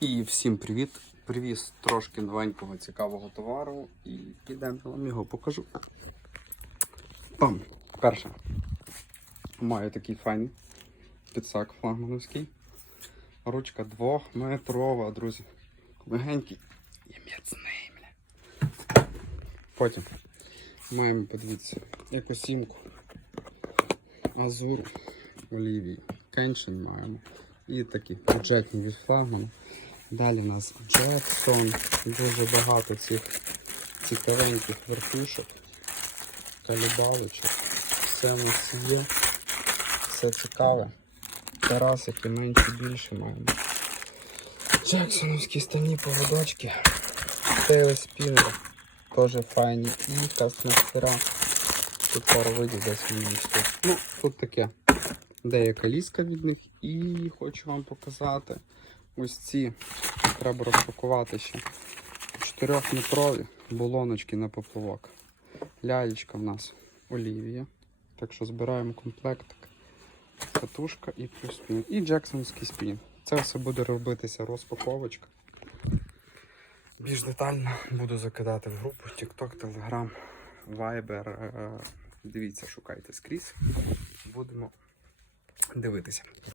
І всім привіт! Привіз трошки новенького цікавого товару і підемо вам його покажу. Пам! Перше. Маю такий файний підсак флагмановський. Ручка двохметрова, друзі. Легенький і міцний. бля. Потім маємо, подивіться, екосімку. Азур Олівії. Кеншин маємо. І такі джекні від флагмана. Далі у нас Джексон. Дуже багато цих цікавеньких вертушок, калібалочок. Все у нас є. Все цікаве. Тарасики менше більше маємо. Джексоновські стальні поводочки. Тейл спінер. Теж файні. І кастмастера. Тут пару видів десь мені. Ну, тут таке. Деяка ліска від них. І хочу вам показати ось ці. Треба розпакувати ще. 4-метрові булоночки на поплавок. Лялечка в нас Олівія. Так що збираємо комплектик. Катушка і плюс спін. І джексонський спін. Це все буде робитися розпаковочка. Більш детально буду закидати в групу TikTok, Telegram, Viber. Е, Дивіться, шукайте скрізь. Будемо дивитися.